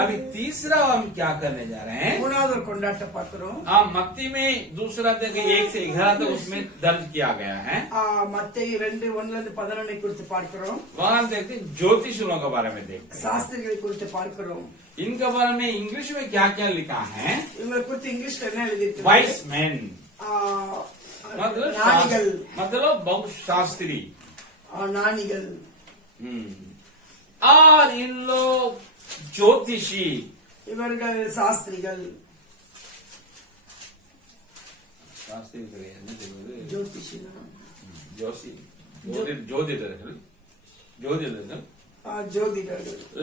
अभी तीसरा हम क्या करने जा रहे हैं? மூணாவது ஒரு கொண்டாட்ட பார்க்கிறோம். मत्ती में दूसरा तक 1 से 11 तक उसमें दर्ज किया गया है. மத்தேயு 2:1-11 குறித்து பார்க்கிறோம். वहाँ देखते ज्योतिषियों के बारे में देखते हैं. சாஸ்திரிகளை குறித்து பார்க்கிறோம். इनके बारे में इंग्लिश में क्या क्या लिखा है? இவங்களை குறித்து இங்கிலீஷ்ல என்ன எழுதிருக்கு? वाइस मैन ஞானிகள், मतलब बहुत शास्त्री, ஞானிகள். और इन लोग ज्योतिषी, இவர்கள் சாஸ்திரிகள். ஜோதிஷிகள், ஜோதிடர்கள்.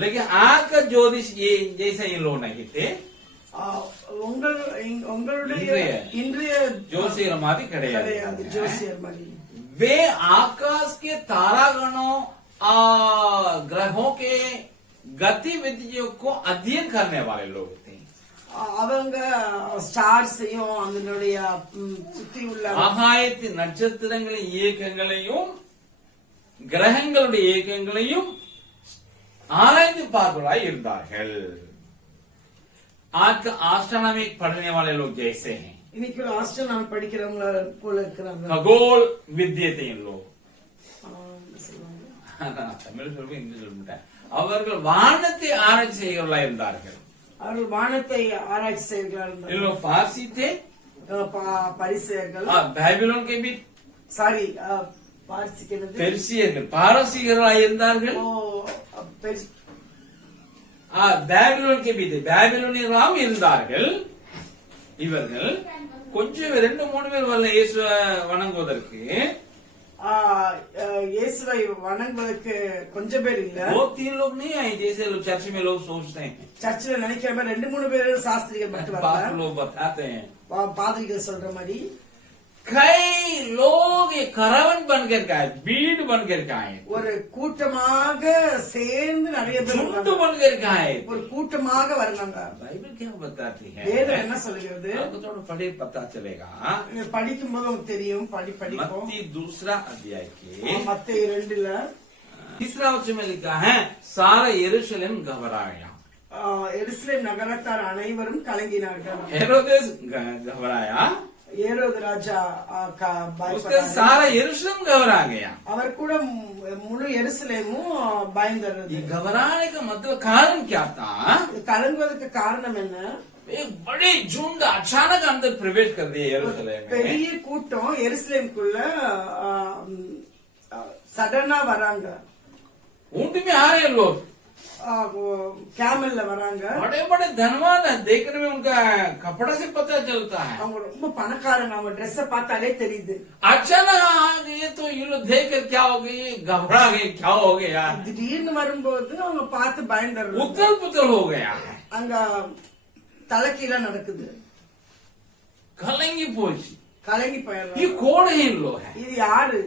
लेकिन आज का ज्योतिष ये जैसा इन लोग नहीं थे. உங்களுடைய இன்றைய ஜோசியர் மாதிரி கிடையாது. ஜோசியர் மாதிரி वे आकाश के तारागणों ग्रहों के गतिविधियों को अध्ययन करने वाले लोग थे. அவங்க ஸ்டார்ஸையும் அதனுடைய சுத்தி உள்ள ஆகாயத்தின் நட்சத்திரங்களின் இயக்கங்களையும் கிரகங்களுடைய இயக்கங்களையும் ஆராய்ந்து பார்ப்பவர்களாய் இருந்தார்கள். आज का एस्ट्रोनॉमी पढ़ने वाले लोग जैसे हैं. இன்னைக்கு ஆஸ்ட்ரோனமி படிக்கிறவங்க போல இருக்கிறாங்க. खगोल विद्य थे इन लोग. தமிழ் சொல்ல இங்கிலீஷ் சொல்ல அவர்கள் வானத்தை ஆராய்ச்சி செய்கிறவர்களாக இருந்தார்கள். அவர்கள் வானத்தை ஆராய்ச்சி செய்கிறார்கள். इन लोग फारसी थे, பரிசேயர்கள். பேபிலோன் के भी சாரி பெர்சியர்கள், பாரசீகர்களாக இருந்தார்கள். பேபிலோன் के भी பேபிலோனியர்களாகவும் இருந்தார்கள். இவர்கள் கொஞ்சம் 2-3 பேர் வரல இயேசுவை வணங்குவதற்கு. இயேசுவை வணங்குவதற்கு கொஞ்சம் பேர் இல்ல. 2-3 लोग नहीं आए जैसे लोग चर्च में लोग सोचते हैं. சர்ச்சில் நினைக்கிற மாதிரி 2-3 பேர் சாஸ்திரிகள் மட்டும் வரல. लोग बताते हैं, பாதிரிகள் சொல்ற மாதிரி कई लोग ये करावन बनकर के आए, भीड़ बनकर के आए, ஒரு கூட்டமாக சேர்ந்து நிறைய பேர் झुंड बनकर के आए. ஒரு கூட்டமாக வர்றாங்க. बाइबल क्या बताती है? வேதம் என்ன சொல்கிறது? आपको थोड़ा पढ़े पता चलेगा. படிக்கும் போது உங்களுக்கு தெரியும். படிப்போம். मत्ती 2 अध्याय के மத்தேயு 2 तीसरा वचन में लिखा है, सारा यरूशलेम घबरा गया. எருசலேம் நகரத்தார் அனைவரும் கலங்கினார்கள். हेरोदेस घबराया, ஏரோது ராஜா उसका सारा यरूशलेम घबरा गया. அவர் கூட முழு எருசலேமும் பயந்தது. ये घबराने का मतलब कारण क्या था? கலங்குவதற்கு காரணம் என்ன? एक बड़ी झुंड अचानक अंदर प्रवेश कर दिया यरूशलेम में. பெரிய கூட்டம் எருசலேமுக்குள்ள சடனா வராங்க. ऊंट में आ रहे लोग, கேமல்ல வராங்க. बड़े बड़े धनवान है, देखने में उनका कपड़ा से पता चलता है. அவங்க ரொம்ப பணக்காரங்க, அவங்க ட்ரெஸ் பார்த்தாலே தெரியுது. अचानक आ गए तो ये लोग देख कर क्या हो गए, घबरा गए, क्या हो गया, திடீர்னு வரும்போது அவங்க பார்த்து பயந்துடுறாங்க. उथल पुथल हो गया है, அங்க தலைக்கீழ நடக்குது. कलंगी पोची, கலங்கி ये போயிடுறாங்க. कौन है इन लोग है? இது யாரு?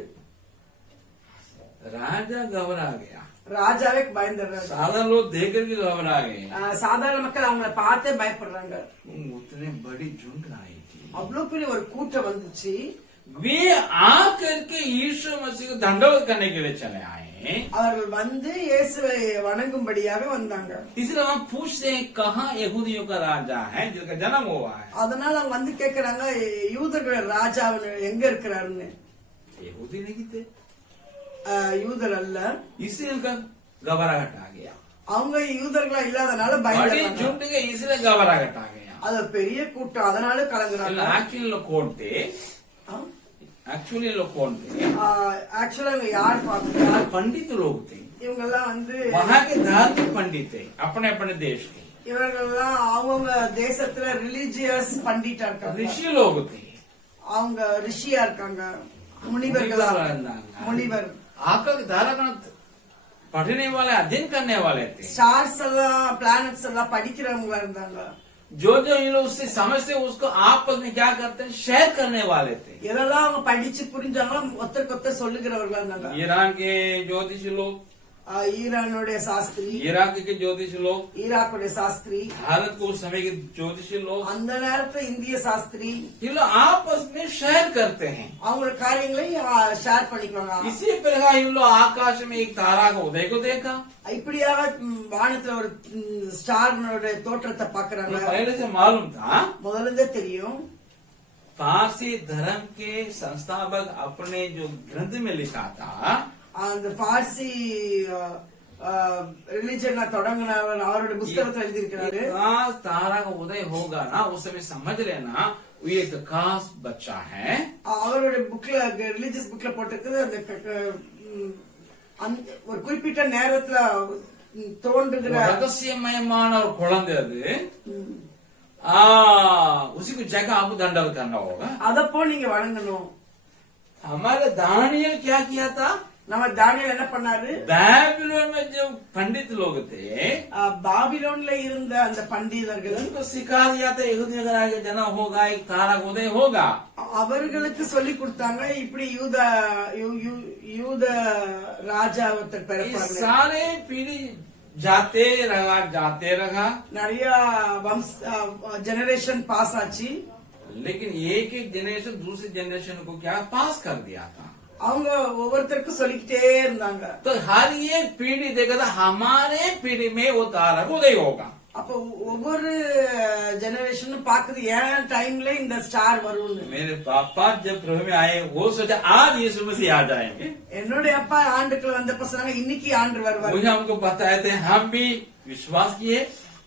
राजा घबरा गया, ராஜாவே பயந்துடுறாங்க. साधारण लोग देख कर के घबरा गए. சாதாரண மக்கள் அவங்கள பார்த்தே பயப்படுறாங்க. उतने बड़ी झुंड आई थी, அவ்வளவு பெரிய ஒரு கூட்டம் வந்துச்சு. वे आकर के यीशु मसीह को दंडवत करने के लिए चले आए. அவர்கள் வந்து இயேசுவை வணங்கும்படியாக வந்தாங்க. इसलिए हम पूछते हैं, कहाँ यहूदियों का राजा है जिसका जन्म हुआ है? அதனால அவங்க வந்து கேக்குறாங்க, யூதர்கள் ராஜா எங்க இருக்கிறாருன்னு. यहूदी नहीं थे, யூதர் அல்ல. इसलिए उनका घबराहट आ गया. அவங்க யூதர்களா இல்லாதனால बड़ी பயந்தாங்க. झुंड के इसलिए घबराहट आ गया. அது பெரிய கூட்டம், அதனால கலங்குறாங்க. एक्चुअली लोग कौन थे? एक्चुअली लोग कौन थे? ஆக்சுவலா இவங்க யார் பாத்தீங்கன்னா पंडित लोग थे. இவங்க எல்லாம் வந்து वहाँ के धार्मिक पंडित थे, अपने अपने देश के. இவங்கெல்லாம் அவங்க தேசத்துல ரிலிஜியஸ் பண்டிட்டா இருக்காங்க. ऋषि लोग थे, அவங்க ரிஷியா இருக்காங்க, முனிவர்களா இருந்தாங்க. முனிவர் आकर धारागण पढ़ने वाले, अध्ययन करने वाले थे. ஸ்டார்ஸ் எல்லாம் பிளானட்ஸ் எல்லாம் படிக்கிறவங்களா இருந்தாங்க. जो जो ये लोग उससे समझते उसको आपस में क्या करते हैं, शेयर करने वाले थे. எதெல்லாம் அவங்க படிச்சு புரிஞ்சாங்களோ ஒருத்தருக்கு ஒருத்தர் சொல்லுகிறவர்களா இருந்தாங்க. ईरान के ज्योतिषी लोग, ஈரானுடைய சாஸ்திரி, इराक के ज्योतिषी लोग, ஈராக்குடைய சாஸ்திரி, भारत को उस समय के ज्योतिषी लोग, அந்த நேரத்துல இந்திய சாஸ்திரி ये लोग आपस में शेयर करते हैं। அவங்களோட காரியங்களை ஷேர் பண்ணிக்குவாங்க. इसी प्रकार इन लोग आकाश में एक तारा का उदय को देखा। இப்படியாக வானத்துல ஒரு ஸ்டாரோட தோற்றத்தை பாக்குறாங்க. पहले से मालूम था। முதல்ல இருந்தே தெரியும். पारसी धर्म के संस्थापक अपने जो ग्रंथ में लिखा था, அந்த பார்சி ரிலிஜன் தொடங்கினவர் அவருடைய புஸ்தகத்தில் எழுதியிருக்கிறாரு. खास तारा का उदय होगा ना, उस समय समझ लेना वो एक खास बच्चा है। அவருடைய புக்ல ரிலிஜியஸ் புக்ல போட்டிருக்குது. அந்த ஒரு குறிப்பிட்ட நேரத்துல தோன்றுகிற ரகசியமயமான ஒரு குழந்தை அது। उसी को जगह आपको दंडवत करना होगा। அதப்போ நீங்க வணங்கணும். हमारे दानियल क्या किया था? நம்ம தானியேல் என்ன பண்ணாரு? बाबिलोन में जो पंडित लोग थे, பாபிலோன்ல இருந்த அந்த பண்டிதர்கள் उनको सिखा दिया था यहूदी अगर आगे जना होगा एक तारा का उदय होगा। அவர்களுக்கு சொல்லி கொடுத்தாங்க இப்படி யூத ராஜா ஒருத்தர் பிறப்பாங்க. सारे पीढ़ी जाते रहा, நிறைய जनरेशन पास ஆச்சு. लेकिन एक एक जनरेशन दूसरे जनरेशन को क्या पास कर दिया था। அவங்க ஒவ்வொருத்தருக்கும் சொல்லிக்கிட்டே இருந்தாங்க. तो हर एक पीढ़ी देखा था हमारे पीढ़ी में वो तारा का उदय होगा। அப்போ ஒவ்வொரு ஜெனரேஷனும் பாக்குது ஏன் டைம்ல இந்த ஸ்டார் வரும்னு. मेरे पापा जब प्रभु में आए वो सोचा आज यीशु मसीह आ जाएंगे। என்னுடைய அப்பா ஆண்டுக்குள்ள வந்தப்ப சொன்னாங்க இன்னைக்கு ஆண்டு வருவார். मुझे हमको बताए थे, हम भी विश्वास किए,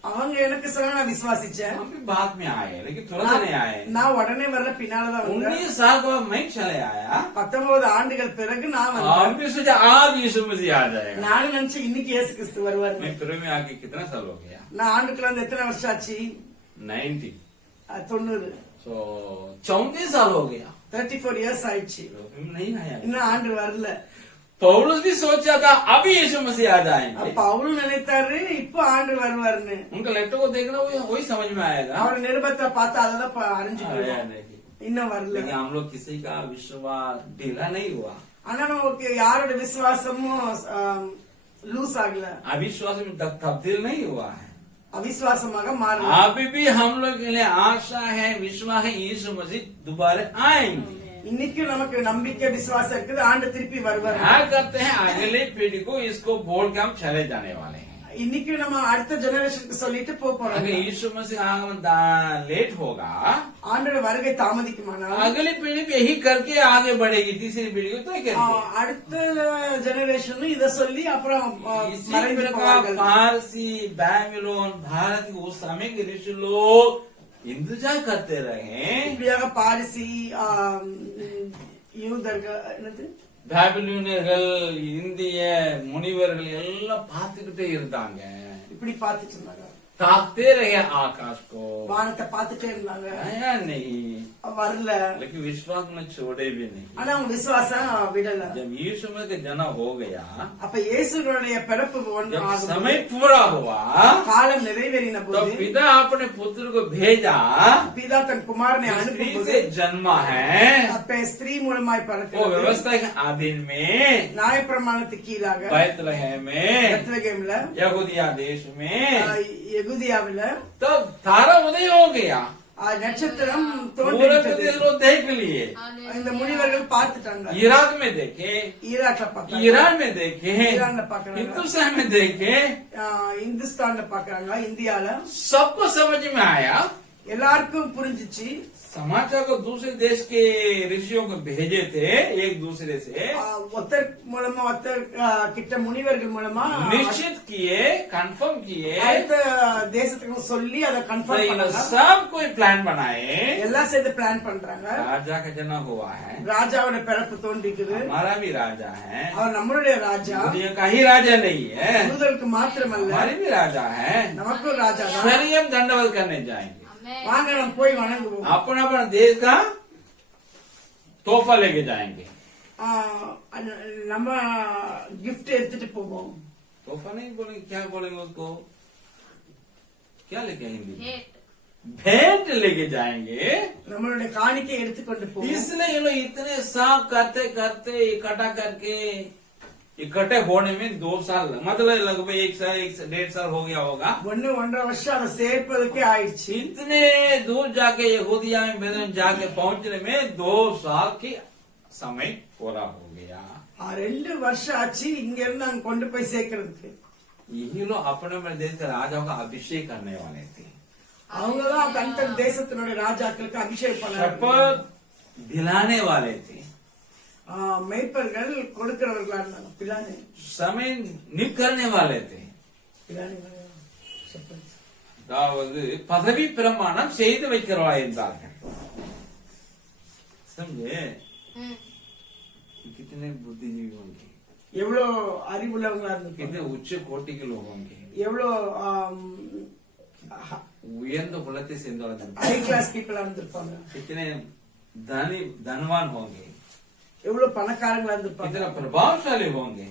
அவங்க எனக்கு சொன்னாங்க நான் விசுவாசிச்சேன். हम भी बाद में आए लेकिन तुरंत नहीं आए। நான் உடனே வரல, பின்னாலதான் வந்தேன். 19 साल बाद मैं चले आया 19 ஆண்டுகள் பிறகு நான் हम வந்தேன். भी सोचा आज यीशु मसीह आ जाएगा। நானும் நினைச்சேன் இன்னைக்கு இயேசு கிறிஸ்து வருவார். मैं प्रभु में आके कितना साल हो गया? நான் ஆண்டுக்குள்ள வந்து எத்தனை வருஷம் ஆச்சு? 90। 90. तो 34 साल हो गया, 34 इयर्स ஆயிடுச்சு. नहीं आया। இன்னும் ஆண்டு வரல. पौलुस भी सोचा था अभी यीशु मसीह आ जाएंगे। அப்ப அவரும் நினைத்தாரு இப்ப ஆண்டு வருவாருன்னு. उनका लेटर को देखना वही समझ में आएगा। அவர் நிருபத்தை பார்த்தா அததான் आया அறிஞ்சுக்கலாம். नहीं। இன்னும் வரல. लेकिन हम लोग किसी का विश्वास ढीला नहीं हुआ। ஆனா நமக்கு யாரோட விசுவாசமும் லூஸ் ஆகல, अविश्वास में तब्दील नहीं हुआ है। அவிசுவாசமாக மாறல. अभी भी हम लोग के लिए आशा है, विश्वास है, यीशु मसीह दोबारा आएंगे। இன்னைக்கும் நமக்கு நம்பிக்கை விசுவாசம் இருக்குது, ஆண்டு திருப்பி வருவார். क्या करते हैं अगली पीढ़ी को इसको बोल के हम चले जाने वाले हैं। இன்னைக்கும் நம்ம அடுத்த ஜெனரேஷனுக்கு சொல்லிட்டு போறோம். अगर यीशु मसीह आगमन लेट होगा, ஆண்டோட வருகை தாமதிக்குமானால் अगली पीढ़ी भी यही करके आगे बढ़ेगी, तीसरी पीढ़ी को तय करेगी। அடுத்த ஜெனரேஷனும் இத சொல்லி அப்புறம் इसी மறைந்து प्रकार போவார்கள். पारसी, बैबिलोन, भारत के उस समय के ऋषि लोग इंतजार करते रहे। இப்படியாக பாரிசி யூதர்கள் என்னது பேபிலோனியர்கள், இந்திய முனிவர்கள் எல்லாம் பார்த்துக்கிட்டே இருந்தாங்க, இப்படி பாத்துட்டு இருந்தாங்க. ताकते रहे आकाश को, வானத்தை பாத்துட்டே இருந்தாங்க. आया नहीं, வரல. लेकिन विश्वास में छोड़े भी नहीं। ஆனா அவங்க விசுவாசம் விடல. जब यीशु में का जन्म हो गया, அப்ப இயேசுனுடைய பிறப்பு जब ஆகும் समय पूरा हुआ, காலம் நிறைவேறின तो போது पिता अपने पुत्र को भेजा, பிதா தன் குமாரனை स्त्री அனுப்பும்போது से जन्मा है, அப்ப ஸ்திரீ மூலமாய் वो பிறக்கிறது. व्यवस्था के अधीन में நியாயப்பிரமாணத்துக்கு கீழாக बैतलहम में, பெத்லகேம்ல यहूदिया देश में, யெகூதியாவில तो तारा उदय हो गया। நட்சத்திரம் पूरे தோன்றிவிட்டது. प्रदेश लोग देख लिए, இந்த முனிவர்கள் பார்த்துட்டாங்க. इराक में देखे, ஈராக்ல பார்த்தாங்க, ईरान में देखे, ईरान में पकड़ा। हिंदुस्तान में देखे, இந்துஸ்தான்ல பாக்குறாங்க, இந்தியால सबको समझ में आया। எல்லாருக்கும் புரிஞ்சிச்சு. समाचार को दूसरे देश के ऋषियों को भेजे थे, एक दूसरे से ஒருத்தர் மூலமா ஒருத்தர் கிட்ட முனிவர்கள் மூலமா निश्चित किए, कंफर्म किए, அடுத்த தேசத்துக்கு சொல்லி அதை तो கன்ஃபார்ம் इन பண்ணாங்க. सब कोई प्लान बनाए। எல்லாம் சேர்ந்து பிளான் பண்றாங்க. राजा का जन्म हुआ है, ராஜாவோட பிறப்பு தோன்றிக்குது. हमारा भी राजा है, அவர் நம்மளுடைய ராஜா. दुनिया का ही राजा नहीं है, யூதர்களுக்கு மாத்திரமல்ல हमारे भी राजा है। நமக்கும் ராஜா தான். शरीर हम दंडवत करने जाएंगे, வாங்க நம்ம போய் வணங்குவோம். अपना अपना देश का तोहफा लेके जाएंगे। நம்ம கிஃப்ட் எடுத்துட்டு போவோம். तोहफा नहीं बोलेंगे, क्या बोलेंगे उसको, क्या लेके हिंदी, भेंट लेके जाएंगे। நம்மளுடைய காணிக்கை எடுத்துக்கொண்டு போவோம். इसलिए ये लोग इतने साफ करते करते इकट्ठा करके इकट्ठे होने में 2 साल मतलब लगभग 1 साल हो गया होगा। 1.5 வருஷம் அதை சேர்ப்பதற்கே ஆயிடுச்சு. इतने दूर जाके यहूदिया में बेथलेहम जाके पहुंचने में 2 साल की समय पूरा हो गया। 2 வருஷம் ஆச்சு இங்க இருந்து அங்க கொண்டு போய் சேர்க்கறதுக்கு. यही लोग अपने अपने देश के राजाओं का अभिषेक करने वाले थे। அவங்கதான் தன் தேசத்தினுடைய ராஜாக்களுக்கு அபிஷேகம் பண்ணாங்க. शपथ दिलाने वाले थे। மேய்ப்பர்கள் கொடுக்கிறவர்களா இருந்தாங்க. பிலானே समय नियुक्त करने वाले थे। பிலானே அதாவது பதவி பிரமாணம் செய்து வைக்கிறவா இருந்தார்கள்। समझे कितने बुद्धिजीवी होंगे, எவ்வளவு அறிவுள்ளவங்களா இருந்தாங்க, कितने उच्च कोटि के लोग होंगे, எவ்வளவு உயர்ந்த குலத்தை சேர்ந்தவர்கள், ஹை கிளாஸ் பீப்புளா இருந்திருப்பாங்க, कितने धनवान होंगे, எவ்வளவு பணக்காரங்களா இருந்திருப்பாங்க, कितना प्रभावशाली होंगे,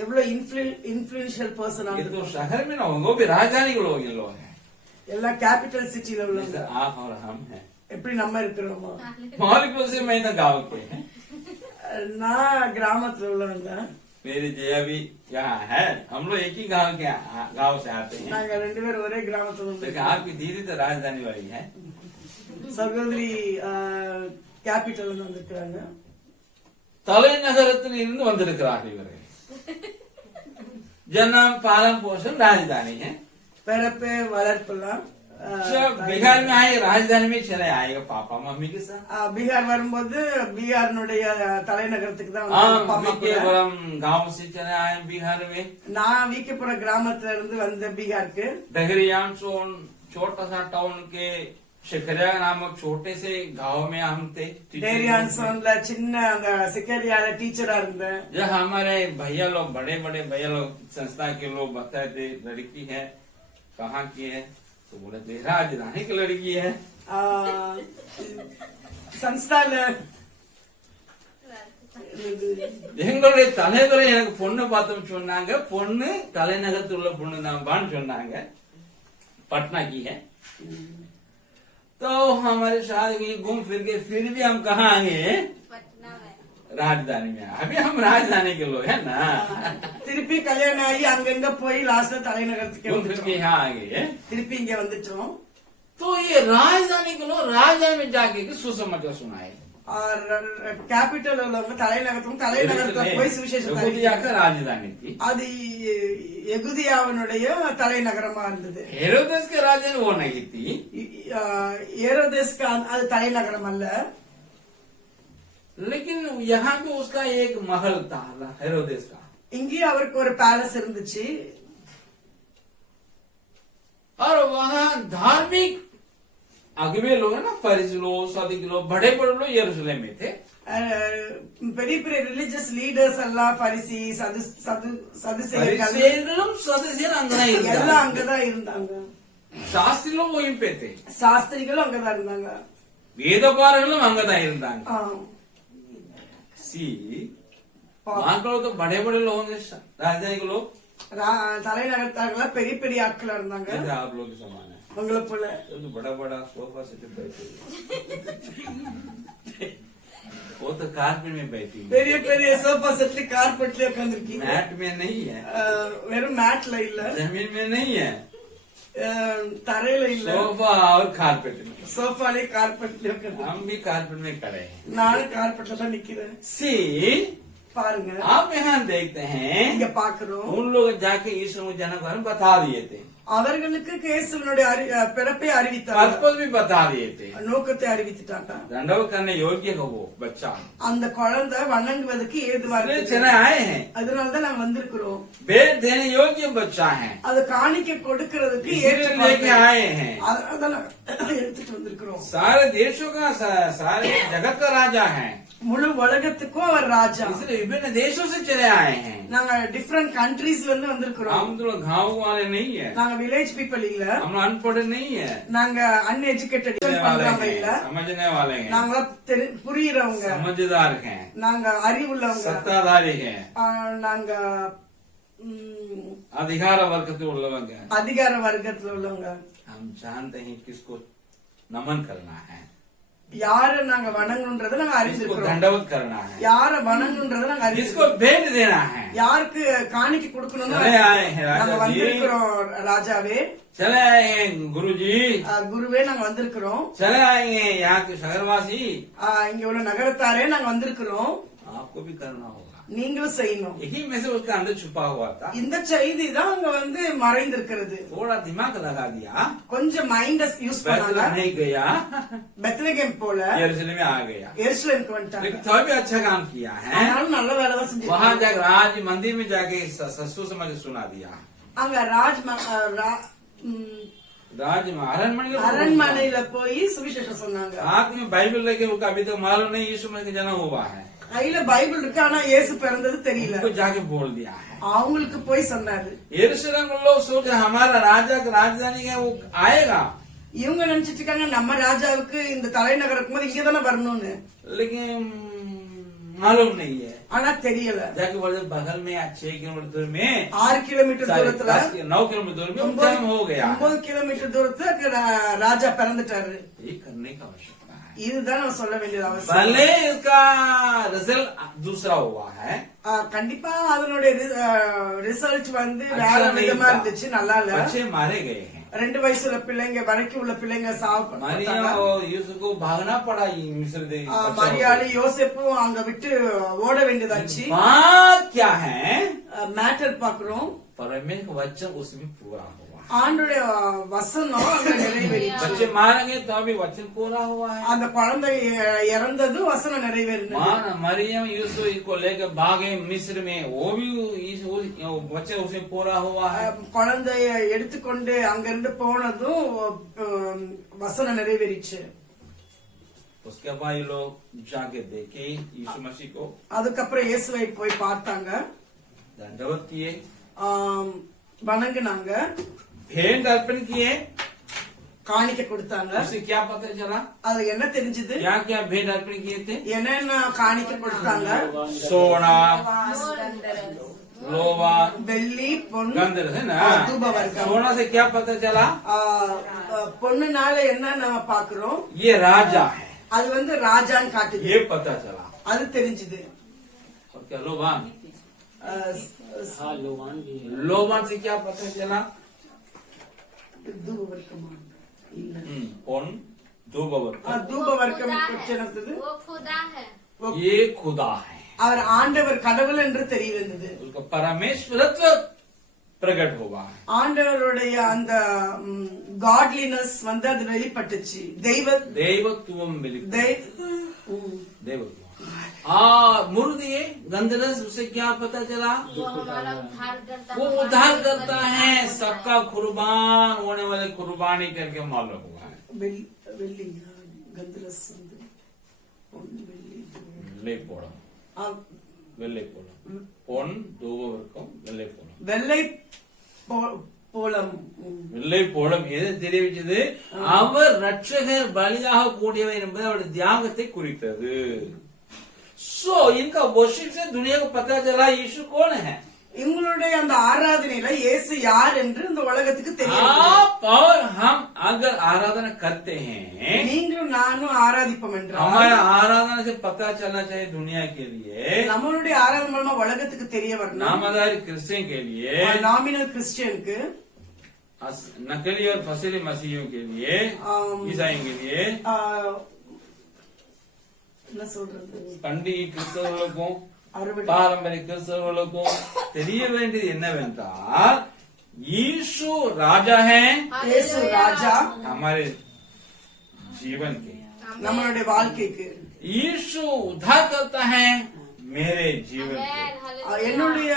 எவ்வளவு இன்ஃபுளுன்ஷியல் பர்சனா ये तो शहर में ना होंगे, वो भी राजधानी के लोग ये लोग हैं। எல்லா கேபிட்டல் சிட்டில உள்ளவங்க आप और हम हैं। எப்படி நம்ம இருக்கிறோமோ मौलिकपुर से मैं तो गाँव के हैं। நான் கிராமத்துல உள்ளவங்க, मेरी जया भी यहाँ है, हम लोग एक ही गांव से आते हैं। நாங்க 2 பேரும் ஒரே கிராமத்துல लेकिन இருந்து. आपकी दीदी तो राजधानी वाली है। சகோதரி கேபிட்டல் வந்திருக்கிறாங்க. தலைநகரத்தில் இருந்து வந்திருக்கிறார்கள் இவர்கள்। जन्म पालन पोषण राजधानी है। பிறப்பு வளர்ப்பெல்லாம் बिहार में आए, राजधानी में चले आएगा पापा मम्मी के साथ। பீகார் வரும்போது பீகாரினுடைய தலைநகரத்துக்கு தான் हाँ, அப்பா அம்மா கூட. गाँव से चले आए बिहार में। நான் வீக்கப்புற கிராமத்துல இருந்து வந்த பீகாருக்கு. डगरियाम छोटा सा टाउन के शिखरिया नामक छोटे से गांव में हम थे। டேரியான்சோன்ல சின்ன அந்த சிக்கரியால டீச்சரா இருந்தேன். जब हमारे भैया लोग, बड़े बड़े भैया लोग, संस्था के लोग बताए थे लड़की है, कहाँ की है, तो बोले थे राजधानी की लड़की है। சன்ஸ்தால எங்களுடைய தலைவரை எனக்கு பொண்ணு பார்த்தோம் சொன்னாங்க, பொண்ணு தலைநகரத்தில் உள்ள பொண்ணு தான்பான்னு சொன்னாங்க, पटना की है। तो हमारे शादी घूम फिर के फिर भी हम कहाँ आए, राजधानी में। अभी हम राजधानी के लोग है ना। திருப்பி கல்யாணம் ஆகி அங்கங்க போய் லாஸ்ட்ல தலைநகரத்துக்கு घूम फिर के यहाँ आ गए। திருப்பி இங்க வந்துட்டோம். तो ये राजधानी के लोग राजधानी में जाके सुसमाचार सुनाए। கேபிட்டல் உள்ளவங்க தலைநகரத்துல போய் சுவிசேஷம் राजधानी थी, அது எகுதியாவனுடைய தலைநகரமா இருந்தது. हेरोदेस के राजधानी वो नहीं थी। ஏரோதேஸ்க்கு அது தலைநகரம் அல்ல. लेकिन यहाँ भी उसका एक महल था हेरोदेस का। இங்கேயும் அவருக்கு ஒரு பேலஸ் இருந்துச்சு. और वहाँ धार्मिक अगुवे लोग है ना, फरीसी लोग, सदुकी लोग, बड़े बड़े लोग यरूशलेम में थे। பெரிய பெரிய ரிலிஜியஸ் லீடர்ஸ் எல்லாம் பரிசி सदस्यரும் எல்லாம் அங்கதான் இருந்தாங்க. शास्त्री लोग वहीं पे थे, சாஸ்திரிகளும் அங்கதான் இருந்தாங்க. வேதபாரர்களும் அங்கதான் இருந்தாங்க। ஆ. सी वहाँ के लोग तो बड़े बड़े लोग होंगे, राजधानी के लोग தலைநகரத்தார்கள பெரிய பெரிய ஆட்கள் இருந்தாங்க. जैसे आप लोग के समान है। உங்களை போல तो बड़ा बड़ा सोफा सेट बैठे, वो तो कारपेट में बैठी, பெரிய பெரிய சோஃபா செட்ல கார்பெட்ல உட்கார்ந்திருக்கீங்க. मैट में नहीं है, வெறும் மேட்ல இல்ல, जमीन में नहीं है, தரையில இல்ல, सोफा और कारपेट में। சோஃபாலே கார்பெட்ல உட்கார்ந்து. हम भी कारपेट में खड़े हैं। நானும் கார்பெட்ல தான் நிக்கிறேன். सी பாருங்க, आप यहाँ देखते हैं, இங்க பாக்குறோம். उन लोग जाके यीशु को जनक बता दिए थे, அவர்களுக்கு இயேசுவினுடைய பிறப்பை அறிவித்தாங்க, पर्पस भी बता दिए थे, நோக்கத்தை அறிவித்துட்டாங்க. दंडवत करने योग्य हो वो बच्चा, அந்த குழந்தை வணங்குவதற்கு ஏதுவா இருக்கு. चले आए हैं, அதனாலதான் நாங்க வந்திருக்கிறோம். बेद देने योग्य बच्चा है, அது காணிக்க கொடுக்கிறதுக்கு इसलिए लेके आए हैं। அதனாலதான் நாங்க எடுத்துட்டு வந்திருக்கிறோம். सारे देशों का, सारे जगत का राजा है, முழு உலகத்துக்கும் அவர் ராஜா. इसलिए विभिन्न देशों से चले आए हैं। நாங்க டிஃபரெண்ட் கண்ட்ரீஸ்ல இருந்து வந்திருக்கிறோம். हम तो गाँव वाले नहीं है, நாங்க வில்லேஜ் பீப்புள் இல்ல, हम अनपढ़ नहीं है, நாங்க அன்எஜுகேட்டட் वाले பண்றவங்க हैं, இல்ல, समझने वाले हैं, நாங்க புரியுறவங்க, समझदार हैं, நாங்க அறிவுள்ளவங்க, सत्ताधारी हैं, நாங்க अधिकार वर्ग से உள்ளவங்க, அதிகார வர்க்கத்துல உள்ளவங்க. हम जानते हैं किसको नमन करना है, யார நாங்க வணங்கணுன்றத நாங்க इसको அறிந்திருக்கிறோம். दंडवत करना है, யார வணங்கணுன்றத நாங்க इसको அறிந்திருக்கிறோம். भेंट देना है। யாருக்கு காணிக்கை கொடுக்கணும்னு चले आए हैं நாங்க राजा जी, வந்திருக்கிறோம். ராஜாவே, चले आए हैं गुरु जी, குருவே நாங்க வந்திருக்கிறோம். चले आएंगे यहाँ के शहरवासी, இங்க உள்ள நகரத்தாரே நாங்க வந்திருக்கிறோம். आपको भी करना होगा। நீங்களும் செய்யணும். यही में से उसका अंदर छुपा हुआ था, இந்த செய்தி தான் அங்க மறைந்திருக்கிறது. थोड़ा दिमाग लगा दिया, கொஞ்சம் மைண்ட யூஸ் बैतलहम பண்ணாங்க. नहीं गया, பெத்லகேம் போல यरूशलेम में आ गया, எருசலேமுக்கு வந்துட்டாங்க. लेकिन तो भी अच्छा काम किया है। ஆனாலும் நல்ல வேலை தான் वहां செஞ்சிருக்காங்க. जाकर राज मंदिर में जाके ससुर समझ सुना दिया, அங்க राज में अरनमने அரண்மனையில போய் சுவிசேஷம் சொன்னாங்க. हाथ में बाइबल लेके वो अभी तक मालूम नहीं यीशु मसीह का जन्म हुआ है, கையில பைபிள் இருக்கு, ஆனா இயேசு பிறந்தது தெரியல. उनको जाके बोल दिया है। அவங்களுக்கு போய் சொன்னாரு. यरूशलेम के लोग सोचे हमारा राजा का राजधानी है वो आएगा, இவங்க நினைச்சிட்டு இருக்காங்க நம்ம ராஜாவுக்கு இந்த தலைநகர் இருக்கும்போது இங்கதானே வரணும்னு. लेकिन मालूम नहीं है। ஆனா தெரியல. जाके बोलते बगल में 6 किलोमीटर दूर में 6 கிலோமீட்டர் தூரத்துல 9 किलोमीटर दूर में उनका जन्म हो गया। 9 கிலோமீட்டர் தூரத்துல ராஜா பிறந்துட்டாரு. ये करने का आवश्यकता है, இதுதான் நான் சொல்ல வேண்டியது அவசியம். भले इसका रिजल्ट दूसरा हुआ है, கண்டிப்பா அதனுடைய ரிசல்ட் வேற விதமா இருந்துச்சு, நல்லா இல்ல. बच्चे मारे गए हैं, 2 வயசுல பிள்ளைங்க வரைக்கும் உள்ள பிள்ளைங்க मरियम और यूसुफ को भागना पड़ा मिस्र देश। மரியாதை யோசேப்பும் அங்க விட்டு ஓட வேண்டியதாச்சு. बात क्या है, மேட்டர் பாக்குறோம். परमेश्वर का वचन उसमें पूरा हुआ, ஆண்டுடைய வசனம் அங்க நிறைவேறிச்சு. बच्चे मारेंगे तो अभी वचन पूरा हुआ है। அந்த குழந்தை இறந்தது வசனம் நிறைவேறினது. मरियम यूसुफ को लेकर भागे मिस्र में, वो भी वचन उसमें पूरा हुआ है। குழந்தைய எடுத்துக்கொண்டு அங்கிருந்து போனதும் வசனம் நிறைவேறிச்சு. उसके बाद ये लोग जाके देखे यीशु मसीह को, அதுக்கப்புறம் இயேசுவை போய் பார்த்தாங்க, दंडवत किए, வணங்குனாங்க, भेंट अर्पण किए, காணிக்கை கொடுத்தாங்க. उससे क्या पता चला, அது என்ன தெரிஞ்சது? क्या क्या भेंट अर्पण किए थे, என்னென்ன காணிக்கை கொடுத்தாங்க? सोना, लोहा, வெள்ளி, பொன், गंधर्व है ना। தூப வர்க்கம். सोना से क्या पता चला, பொண்ணுனால என்ன நம்ம பாக்குறோம்? ये राजा है, அது ராஜான்னு காட்டுது, ये पता चला। அது தெரிஞ்சது. और क्या लोबान, लोबान से क्या पता चला, தூப வர்க்கமா இல்ல, कौन धूप தூப வர்க்கம் என்னது? वो खुदा है, ये खुदा है, அவர் ஆண்டவர் கடவுள் என்று தெரிய வந்தது. उसका परमेश्वरत्व प्रकट हुआ है, ஆண்டவருடைய அந்த காட்லினஸ் அது வெளிப்பட்டுச்சு. देवत्वम देवत्व। मुर्दे गंधरस, उसे क्या पता चला, वो हमारा उद्धार करता वो उद्धार करता है, सबका कुर्बान होने वाले कुर्बानी करके मालूम हुआ है। வெள்ளி கந்தரஸ் வெள்ளை போடம், வெள்ளை போடம், பொன் தூபவர்க்கம், வெள்ளை போடம், வெள்ளை போலம். வெள்ளை போலம் எது தெரிவிச்சது, அவர் ரட்சகர் பலியாக கூடியவர் என்பது அவருடைய தியாகத்தை குறித்தது। सो इनका वर्शिप से दुनिया को पता चला यीशु कौन है। இவங்களுடைய அந்த ஆராதனையில இயேசு யார் என்று இந்த உலகத்துக்கு தெரியும்। आप और हम अगर आराधना करते हैं, நீங்களும் நானும் ஆராதிப்போம் என்றால் हमारा आराधना से पता चलना चाहिए दुनिया के लिए, நம்மளுடைய ஆராதனை மூலமா உலகத்துக்கு தெரிய வரணும்। नामधारी क्रिश्चियन के लिए, நாமினல் கிறிஸ்டியனுக்கு, नकली और फसेले मसीहियों के लिए, ईसाइयों के लिए, என்ன சொல்றது, பண்டிகை கிறிஸ்தவர்களுக்கும் பாரம்பரிய கிறிஸ்தவர்களுக்கும் தெரிய வேண்டியது என்னவென்றால், यीशु राजा है, இயேசு ராஜா हमारे जीवन के, நம்மளுடைய வாழ்க்கைக்கு। यीशु उद्धार करता है मेरे जीवन के, என்னுடைய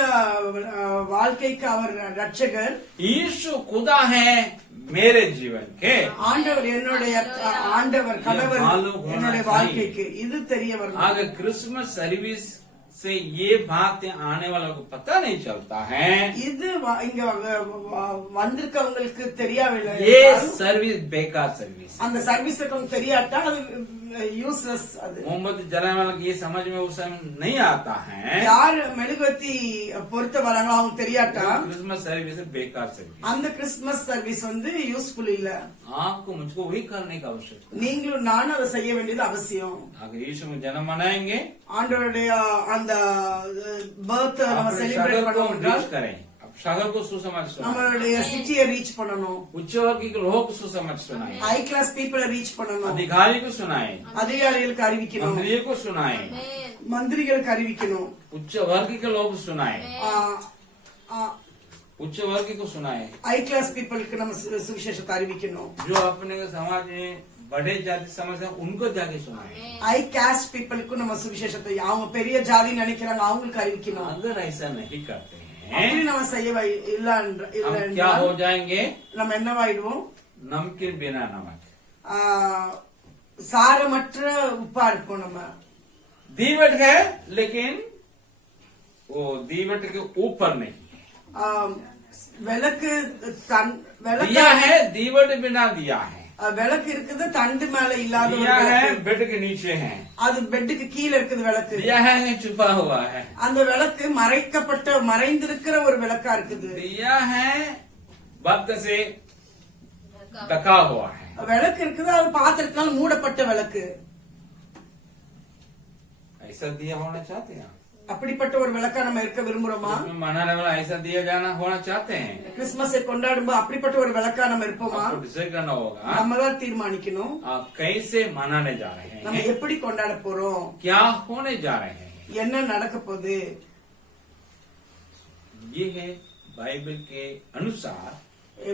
வாழ்க்கைக்கு அவர் ரட்சகர்। यीशु खुदा है मेरे जीवन के, ஆண்டவர் என்னுடைய ஆண்டவர் கடவுள் என்னுடைய வாழ்க்கைக்கு, இது தெரிய வரணும்। अगर क्रिसमस सर्विस से ये बातें आने वालों को पता नहीं चलता है, இது இங்க வந்திருக்கவங்களுக்கு தெரியவில்லை, ये सर्विस बेकार सर्विस, அந்த சர்வீஸ் தெரியாட்டா அது யூஸ்லெஸ் அது. मोमबत्ती जलाने वाले को ये समझ में उस समय नहीं आता है, யார் மெழுகுவர்த்தி பொருத்த வராங்களோ அவங்க தெரியாட்டா क्रिसमस सर्विस बेकार सर्विस। அந்த கிறிஸ்துமஸ் சர்வீஸ் வந்து யூஸ்ஃபுல் இல்ல. आपको मुझको वही करने का आवश्यकता। நீங்களும் நானும் அதை செய்ய வேண்டியது அவசியம். अगर यीशु में जन्म मनाएंगे, ஆண்டவருடைய அந்த பர்த் நம்ம अपने செலிப்ரேட் शहर को பண்ணோம் என்றால் रीच करें, अब शहर को सुसमाचार सुनाएं, நம்மளுடைய சிட்டியை ரீச் பண்ணணும், उच्च वर्ग के लोगों को सुसमाचार सुनाएं, ஹை கிளாஸ் பீப்புளை ரீச் பண்ணணும், अधिकारी को सुनाएं, அதிகாரிகளுக்கு அறிவிக்கணும், मंत्रियों को सुनाएं, மந்திரிகளுக்கு அறிவிக்கணும், उच्च वर्ग के लोग सुनाएं, ஆ, उच्च वर्ग को सुनाएं, ஹை கிளாஸ் பீப்புளுக்கு நம்ம சுவிசேஷத்தை அறிவிக்கணும், जो अपने समाज में बड़े जाति समझ हैं उनको जाके सुनाएं। ஹை காஸ்ட் பீப்புளுக்கு நம்ம சுவிசேஷத்தை அவங்க பெரிய ஜாதி நினைக்கிறாங்க அவங்களுக்கு அறிவிக்கணும். अगर ऐसा नहीं करते அப்படி हैं, நம்ம செய்ய இல்ல हम क्या हो जाएंगे? நம்ம என்னவாயிடுவோம்? नमकीन बिना नमक, ஆ, சாரமற்ற உப்பா இருப்போம் நம்ம. दीवट है लेकिन वो दीवट के ऊपर नहीं है, ஆ, விளக்கு விளக்கு दिया है दीवट बिना दिया है, விளக்கு இருக்குது தண்டு மேல இல்லாத ஒரு दिया है விளக்கு. बेड के नीचे है, அது பெட்டுக்கு கீழே இருக்குது விளக்கு. दिया है छुपा हुआ है, அந்த விளக்கு மறைந்திருக்கிற ஒரு விளக்கா இருக்குது. दिया है वक्त से ढका हुआ है। விளக்கு இருக்குது அது பாத்திரத்தினால மூடப்பட்ட விளக்கு. ऐसा दिया होना चाहते हैं आप? அப்படிப்பட்ட ஒரு விளக்கா நம்ம இருக்க விரும்புறோமா? उसमें मनाने वाला ऐसा दिया जाना होना चाहते हैं? கிறிஸ்துமஸை கொண்டாடும்போது அப்படிப்பட்ட ஒரு விளக்கா நம்ம இருப்போமா? आपको डिसाइड करना होगा நம்ம தான் தீர்மானிக்கணும். आप कैसे मनाने जा रहे நம்ம हैं, எப்படி கொண்டாட போறோம், क्या होने जा रहे हैं। என்ன நடக்க போகுது. ये है बाइबल के अनुसार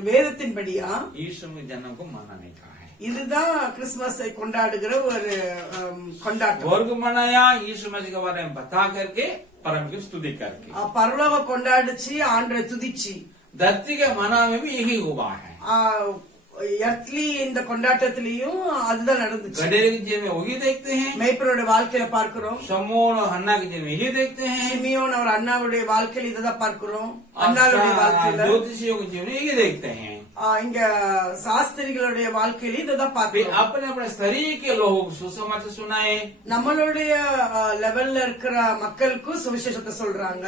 வேதத்தின்படியா यीशु के जन्म को मनाने का है। இதுதான் கிறிஸ்துமஸை கொண்டாடுகிற ஒரு கொண்டாட்டம். वर्ग मनाया यीशु मसीह के बारे में बता करके, परम की स्तुति करके। பரலோக கொண்டாடிச்சு ஆண்டரை துதிச்சு. धरती के मना में भी यही हुआ है। எர்த்லி இந்த கொண்டாட்டத்திலையும் அதுதான் நடந்துச்சு. गडेरे के जीवन में वही देखते हैं, மேய்ப்பரோட வாழ்க்கையில பார்க்கிறோம். शमूएल और हन्ना के जीवन में यही देखते हैं, சிமியோன் அவர் அண்ணாவுடைய வாழ்க்கையில இதுதான் பார்க்கிறோம். और அண்ணாவுடைய வாழ்க்கையில ज्योतिषियों के जीवन में यही देखते हैं। இங்க சாஸ்திரிகளுடைய வாழ்க்கையில இதுதான் वे பார்க்கிறோம். अपने अपने शरीर के लोगों को सुसमाचार सुनाए, நம்மளுடைய லெவல்ல இருக்கிற மக்களுக்கு சுவிசேஷத்தை சொல்றாங்க,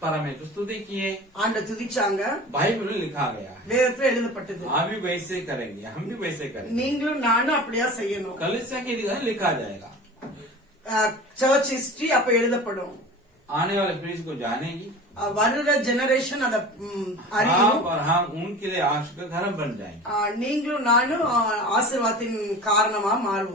परमेश्वर स्तुति किए, ஆண்ட துதிச்சாங்க. बाइबल में लिखा गया है। வேதத்துல எழுதப்பட்டது. आप भी वैसे करेंगे, हम भी वैसे करेंगे। நீங்களும் நானும் அப்படியா செய்யணும். कलीसिया की दिशा में लिखा जाएगा, சர்ச் ஹிஸ்டரி அப்ப எழுதப்படும். आने वाले पीढ़ी को जानेगी, வருகிற ஜெனரேஷன் அத அறியும். और हम उनके लिए आश का घर बन जाएंगे। நீங்களும் நானும் ஆசீர்வாதத்தின் காரணமா மாறுவோம்.